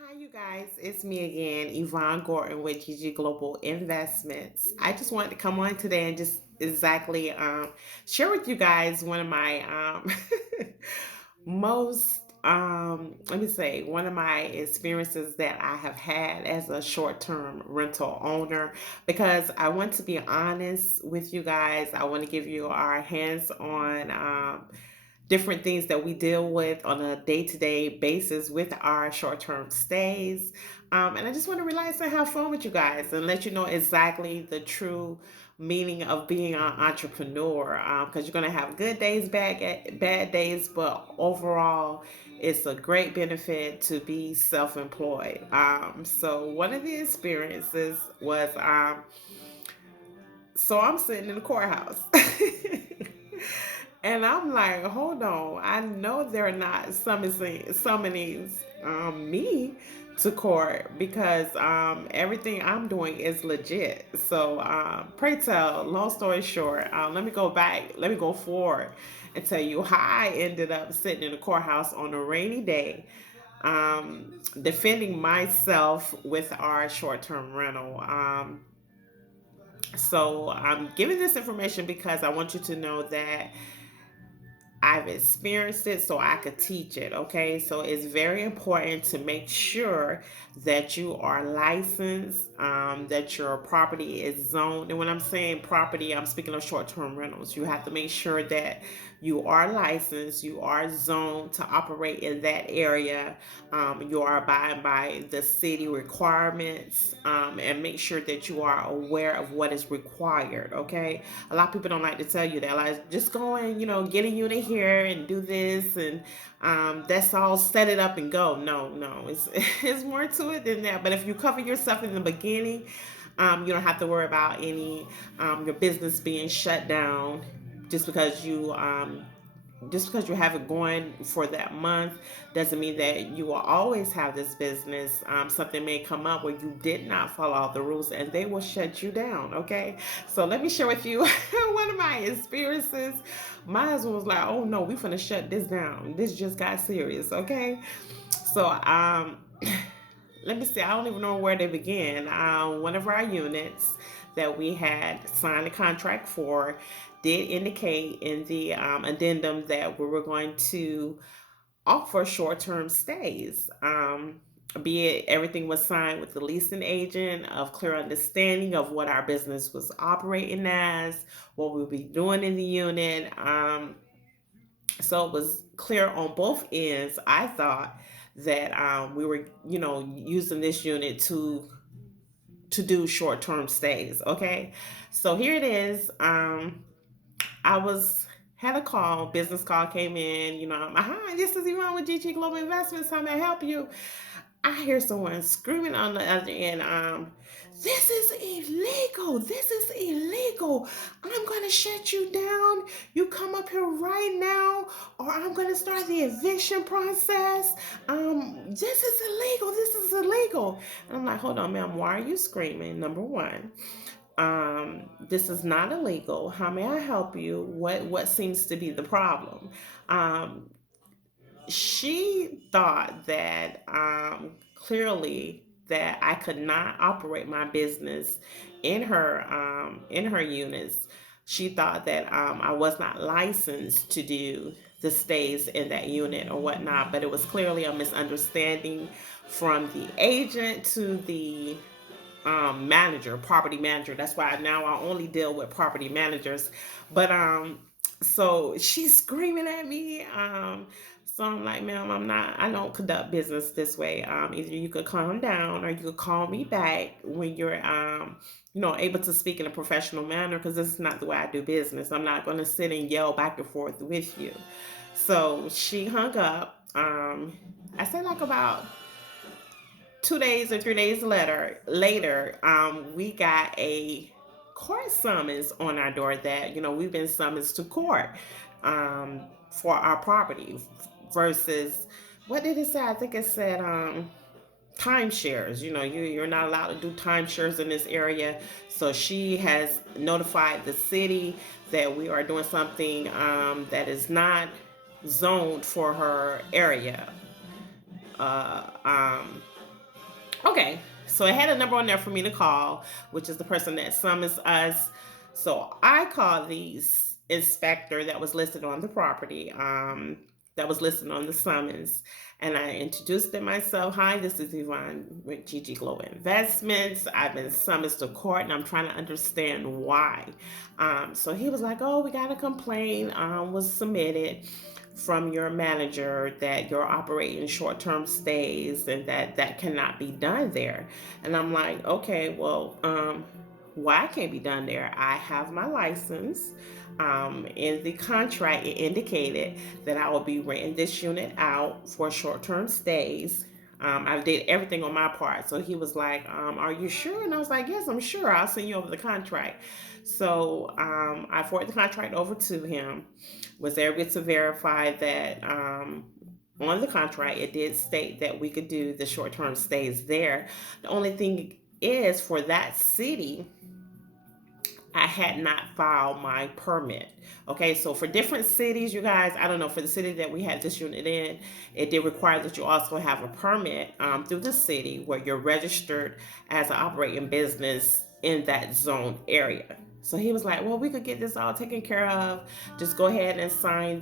Hi, you guys. It's me again, Yvonne Gordon with GG Global Investments. I just wanted to come on today and just exactly share with you guys one of my most, let me say, one of my experiences that I have had as a short term rental owner because I want to be honest with you guys. I want to give you our hands on. Different things that we deal with on a day-to-day basis with our short-term stays. And I just want to relax and have fun with you guys and let you know exactly the true meaning of being an entrepreneur, because you're going to have good days, bad days, but overall it's a great benefit to be self-employed. So one of the experiences was, so I'm sitting in the courthouse. And I'm like, hold on. I know they're not summoning me to court because everything I'm doing is legit. So, pray tell, long story short, let me go back, let me go forward and tell you how I ended up sitting in the courthouse on a rainy day, defending myself with our short term rental. So I'm giving this information because I want you to know that I've experienced it so I could teach it. Okay. So it's very important to make sure that you are licensed, that your property is zoned. And when I'm saying property, I'm speaking of short term rentals. You have to make sure that you are licensed, you are zoned to operate in that area, you are abiding by the city requirements, and make sure that you are aware of what is required. Okay. A lot of people don't like to tell you that, like, just go and get a unit here and do this, and that's all, set it up and go. No, no, it's it's more to it than that. But if you cover yourself in the beginning, you don't have to worry about any your business being shut down just because you have it going for that month doesn't mean that you will always have this business. Something may come up where you did not follow all the rules and they will shut you down. Okay. So let me share with you one of my experiences. My husband was like, oh no, we finna shut this down. This just got serious. Okay. So, let me see, I don't even know where to begin. One of our units that we had signed a contract for did indicate in the addendum that we were going to offer short term stays. Be it everything was signed with the leasing agent of clear understanding of what our business was operating as, what we'll be doing in the unit. So it was clear on both ends. I thought that we were, using this unit to do short term stays. Okay, so here it is. I was had a call, business call came in. Hi, this is Yvonne with GG Global Investments. How may I help you? I hear someone screaming on the other end, this is illegal. This is illegal. I'm going to shut you down. You come up here right now, or I'm going to start the eviction process. This is illegal. This is illegal. And I'm like, hold on, ma'am. Why are you screaming? Number one. This is not illegal. How may I help you? What seems to be the problem? Um, she thought that clearly that I could not operate my business in her units. She thought that I was not licensed to do the stays in that unit or whatnot, but it was clearly a misunderstanding from the agent to the manager, property manager. That's why now I only deal with property managers. But so she's screaming at me. So I'm like, ma'am, I don't conduct business this way. Either you could calm down or you could call me back when you're, able to speak in a professional manner, because this is not the way I do business. I'm not going to sit and yell back and forth with you. So she hung up. I said like about 2 days or 3 days later, we got a court summons on our door that we've been summoned to court, for our property versus, what did it say? I think it said timeshares. You're not allowed to do timeshares in this area. So she has notified the city that we are doing something that is not zoned for her area. Uh, um, Okay, so it had a number on there for me to call, which is the person that summons us. So I called the inspector that was listed on the property, that was listed on the summons, and I introduced it myself. Hi, this is Yvonne with GG Global Investments. I've been summoned to court, and I'm trying to understand why. So he was like, "Oh, we got a complaint was submitted from your manager that you're operating short-term stays and that cannot be done there." And I'm like, okay, well, why can't be done there? I have my license. In the contract, it indicated that I will be renting this unit out for short-term stays. I did everything on my part. So he was like, "Are you sure?" And I was like, "Yes, I'm sure. I'll send you over the contract." So I forwarded the contract over to him. Was able to verify that on the contract it did state that we could do the short-term stays there. The only thing is, for that city, I had not filed my permit. Okay, so for different cities, you guys, I don't know, for the city that we had this unit in, it did require that you also have a permit through the city where you're registered as an operating business in that zone area. So he was like, "Well, we could get this all taken care of. Just go ahead and sign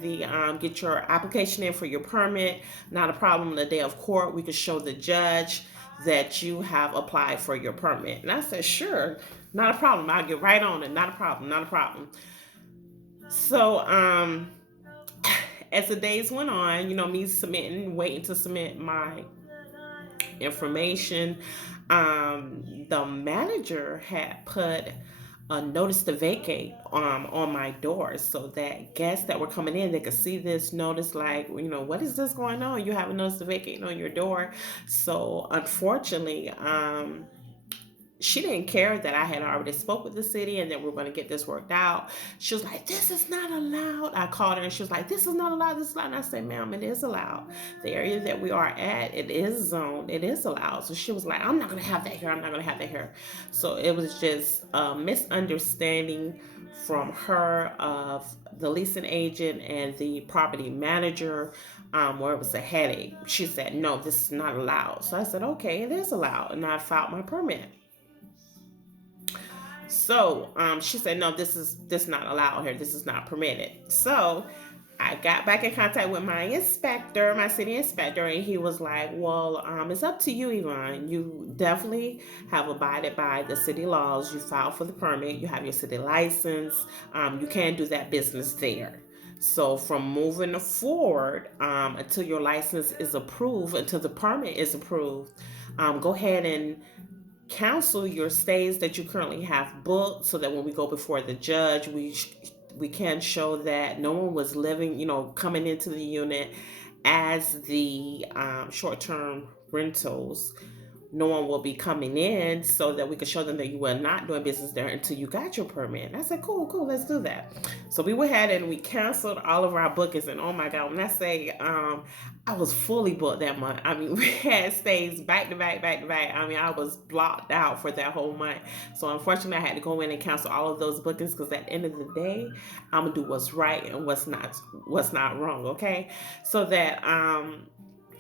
get your application in for your permit. Not a problem. The day of court, we could show the judge that you have applied for your permit." And I said, "Sure, not a problem. I'll get right on it. Not a problem. Not a problem." So, as the days went on, me waiting to submit my information, the manager had put a notice to vacate on my door so that guests that were coming in, they could see this notice, like, "What is this going on? You have a notice to vacate on your door." So unfortunately, she didn't care that I had already spoke with the city and that we're going to get this worked out. She was like, "This is not allowed." I called her and she was like, "This is not allowed. This is allowed." And I said, "Ma'am, it is allowed. The area that we are at, it is zoned. It is allowed." So she was like, "I'm not going to have that here. I'm not going to have that here." So it was just a misunderstanding from her of the leasing agent and the property manager, where it was a headache. She said, "No, this is not allowed." So I said, "Okay, it is allowed." And I filed my permit. So she said, "No, this not allowed here. This is not permitted." So I got back in contact with my inspector, my city inspector, and he was like, "Well, it's up to you, Yvonne. You definitely have abided by the city laws. You filed for the permit. You have your city license. You can do that business there. So from moving forward, until your license is approved, until the permit is approved, go ahead and cancel your stays that you currently have booked, so that when we go before the judge, we can show that no one was living, coming into the unit as the short-term rentals. No one will be coming in, so that we could show them that you were not doing business there until you got your permit." And I said, "Cool, cool, let's do that." So we went ahead and we canceled all of our bookings. And oh my God, when I say I was fully booked that month, I mean, we had stays back to back, back to back. I mean, I was blocked out for that whole month. So unfortunately, I had to go in and cancel all of those bookings, because at the end of the day, I'm gonna do what's right and what's not wrong. Okay, so that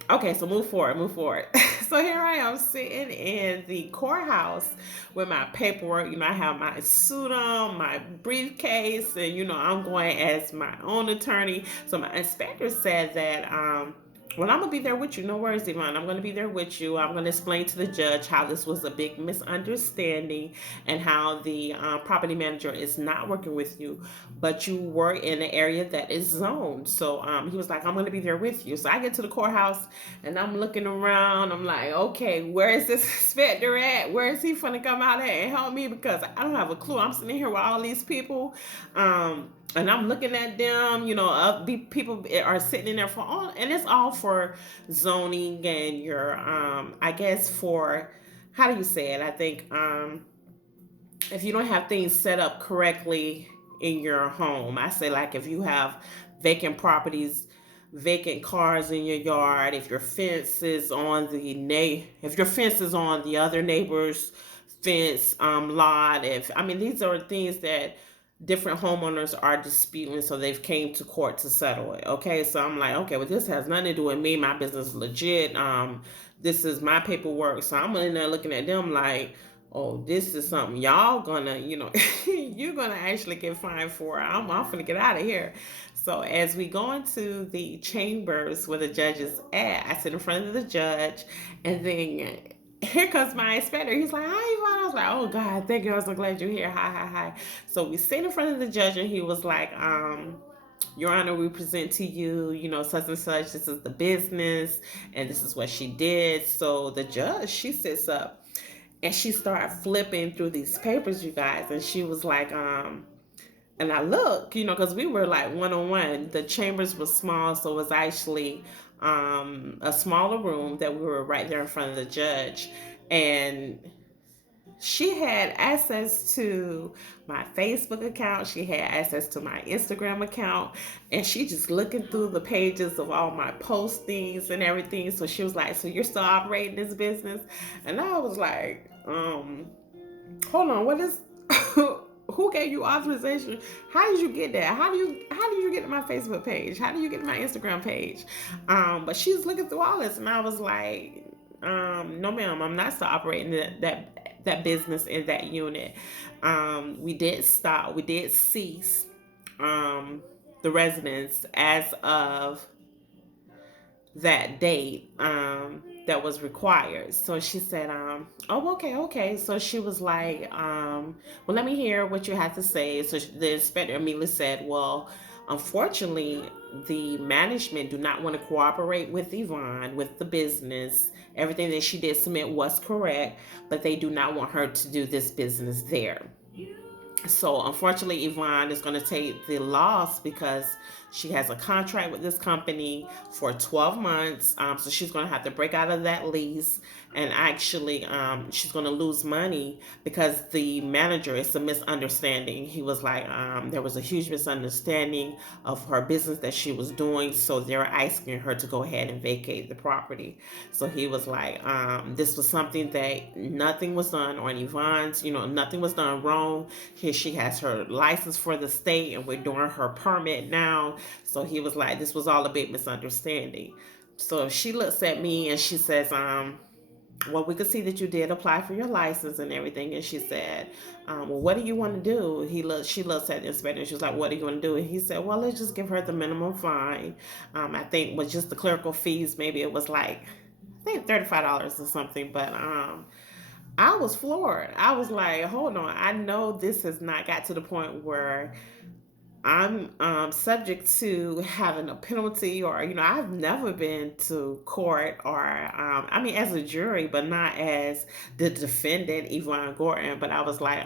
okay, so move forward, move forward. So here I am sitting in the courthouse with my paperwork. I have my suit on, my briefcase, and I'm going as my own attorney. So my inspector said that, "Well, I'm gonna be there with you. No worries, Yvonne. I'm gonna be there with you. I'm gonna explain to the judge how this was a big misunderstanding and how the property manager is not working with you, but you were in an area that is zoned." So he was like, "I'm gonna be there with you." So I get to the courthouse and I'm looking around. I'm like, "Okay, where is this inspector at? Where is he gonna come out at and help me?" Because I don't have a clue. I'm sitting here with all these people. And I'm looking at them, people are sitting in there for all, and it's all for zoning and your, I guess, for, how do you say it? I think, if you don't have things set up correctly in your home, I say, like, if you have vacant properties, vacant cars in your yard, if your fence is on the other neighbor's fence lot, if, I mean, these are things that different homeowners are disputing, so they've came to court to settle it. Okay, so I'm like, okay, well, this has nothing to do with me. My business is legit. This is my paperwork. So I'm in there looking at them like, oh, this is something y'all gonna, you're gonna actually get fined for. I'm gonna get out of here. So as we go into the chambers where the judge is at, I sit in front of the judge, and then here comes my inspector. He's like, "Hi, Yvonne." I was like, "Oh God, thank you. I was so glad you're here. Hi, hi, hi." So we sit in front of the judge, and he was like, Your Honor, we present to you, such and such. This is the business, and this is what she did." So the judge, she sits up, and she started flipping through these papers, you guys, and she was like, and I look, because we were like one on one. The chambers was small, so it was actually a smaller room that we were right there in front of the judge, and she had access to my Facebook account. She had access to my Instagram account. And she just looking through the pages of all my postings and everything. So she was like, "So you're still operating this business?" And I was like, hold on, what is who gave you authorization? How did you get that? How did you get to my Facebook page? How do you get to my Instagram page? But she's looking through all this, and I was like, no, ma'am, I'm not still operating that business in that unit. We did stop. We did cease the residence as of that date that was required. So she said, "Oh, okay, okay." So she was like, "Well, let me hear what you have to say." So the inspector immediately said, "Well, unfortunately, the management do not want to cooperate with Yvonne with the business. Everything that she did submit was correct, but they do not want her to do this business there." So unfortunately, Yvonne is going to take the loss because she has a contract with this company for 12 months. So she's going to have to break out of that lease, and actually she's going to lose money because the manager, it's a misunderstanding. He was like, there was a huge misunderstanding of her business that she was doing, so they're asking her to go ahead and vacate the property. So he was like, this was something that nothing was done on Yvonne's, nothing was done wrong. Here she has her license for the state, and we're doing her permit now. So he was like, this was all a big misunderstanding. So she looks at me and she says, well, we could see that you did apply for your license and everything. And she said, well, what do you want to do? She looks at the inspector and she was like, what do you want to do? And he said, well, let's just give her the minimum fine. I think with just the clerical fees, maybe it was like, I think $35 or something. But I was floored. I was like, hold on. I know this has not got to the point where I'm subject to having a penalty, or I've never been to court, or I mean, as a jury, but not as the defendant, Yvonne Gordon. But I was like,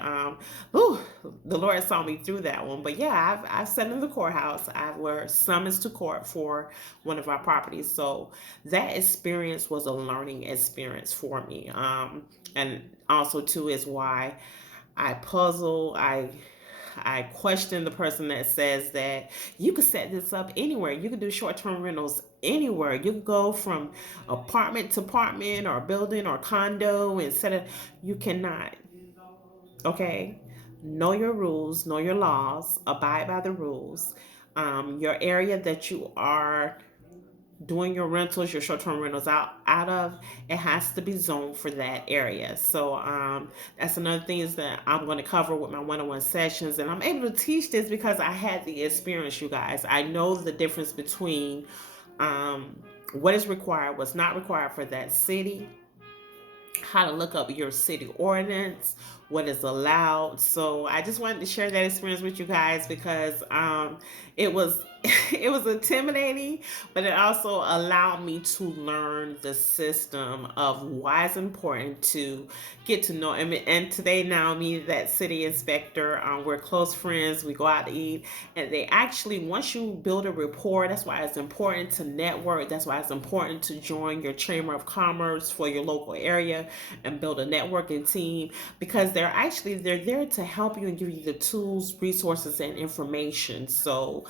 ooh, the Lord saw me through that one. But yeah, I've sat in the courthouse. I were summoned to court for one of our properties. So that experience was a learning experience for me. And also too is why I puzzle. I question the person that says that you could set this up anywhere. You could do short-term rentals anywhere. You could go from apartment to apartment or building or condo and set it. You cannot. Okay? Know your rules, know your laws, abide by the rules. Your area that you are doing your rentals, your short-term rentals out of, it has to be zoned for that area. So that's another thing is that I'm going to cover with my one-on-one sessions, and I'm able to teach this because I had the experience, you guys. I know the difference between what is required, what's not required for that city, how to look up your city ordinance, what is allowed. So I just wanted to share that experience with you guys because it was it was intimidating, but it also allowed me to learn the system of why it's important to get to know. And today now me, that city inspector, we're close friends. We go out to eat, and they actually, once you build a rapport, that's why it's important to network. That's why it's important to join your chamber of commerce for your local area and build a networking team, because they're there to help you and give you the tools, resources, and information. So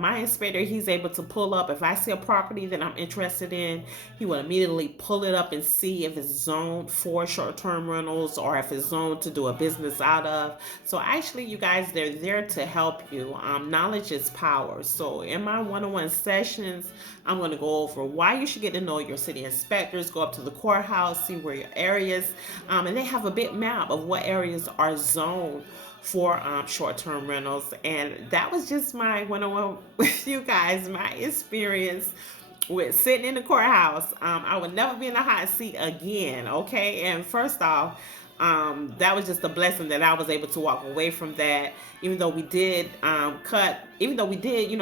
my inspector, he's able to pull up. If I see a property that I'm interested in, he will immediately pull it up and see if it's zoned for short-term rentals or if it's zoned to do a business out of. So actually, you guys, they're there to help you. Knowledge is power. So in my one-on-one sessions, I'm going to go over why you should get to know your city inspectors, go up to the courthouse, see where your areas, and they have a big map of what areas are zoned for short-term rentals. And that was just my one-on-one with you guys, my experience with sitting in the courthouse. I would never be in a hot seat again. Okay. And first off, that was just a blessing that I was able to walk away from that, even though we did even though we did,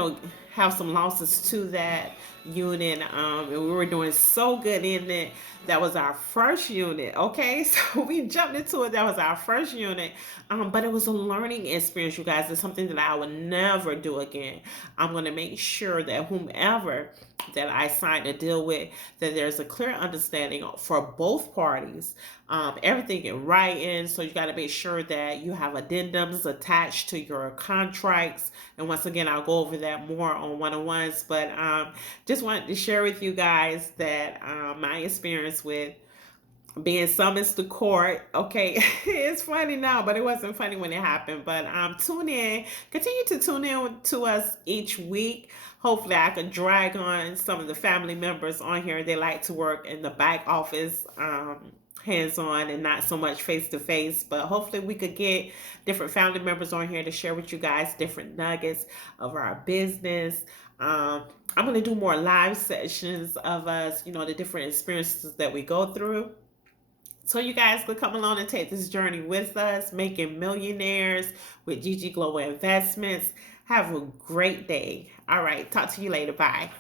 have some losses to that unit, and we were doing so good in it. That was our first unit. Okay. So we jumped into it. That was our first unit. But it was a learning experience, you guys. It's something that I would never do again. I'm going to make sure that whomever that I signed a deal with, that there's a clear understanding for both parties, everything in writing. So you got to make sure that you have addendums attached to your contracts. And once again, I'll go over that more on one-on-ones. But just wanted to share with you guys that my experience with being summoned to court. Okay, it's funny now, but it wasn't funny when it happened. But continue to tune in to us each week. Hopefully, I could drag on some of the family members on here. They like to work in the back office, hands on, and not so much face to face. But hopefully, we could get different family members on here to share with you guys different nuggets of our business. I'm going to do more live sessions of us, the different experiences that we go through. So you guys could come along and take this journey with us, making millionaires with Gigi Global Investments. Have a great day. All right. Talk to you later. Bye.